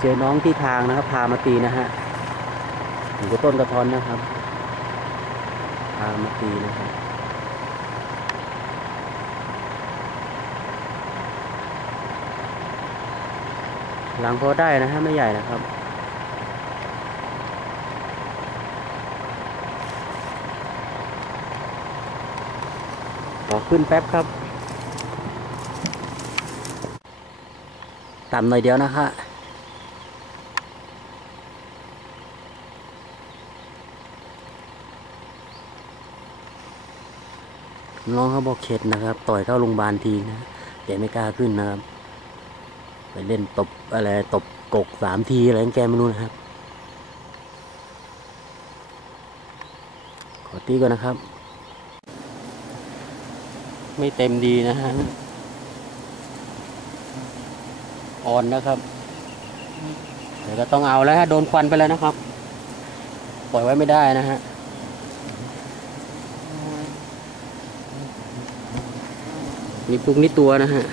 เจอน้องที่ทางนะครับ พามาตีนะฮะอยู่กับต้นกระท้อนนะครับ พามาตีนะครับหลังพอได้นะฮะไม่ใหญ่นะครับขอขึ้นแป๊บครับ ต่ำหน่อยเดียวนะฮะ น้องเขาบอกเข็ดนะครับ ต่อยเข้าโรงพยาบาลทีนะแต่ไม่กล้าขึ้นนะครับ ไปเล่นตบอะไรตบกกสามทีอะไรของแกไม่รู้นะครับ ขอตีก่อนนะครับ ไม่เต็มดีนะฮะอ่อนนะครับเดี๋ยวก็ต้องเอาแล้วฮะโดนควันไปแล้วนะครับ ปล่อยไว้ไม่ได้นะฮะ นี่พวกนี่ตัวนะฮะ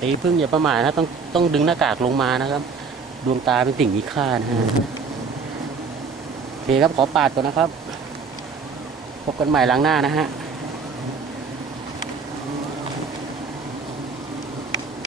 ตีพึ่งอย่าประมาทนะต้องต้องดึงหน้ากากลงมานะครับ ดวงตาเป็นสิ่งมีค่านะฮะโอเคครับขอปาดก่อนนะครับ พบกันใหม่หลังหน้านะฮะ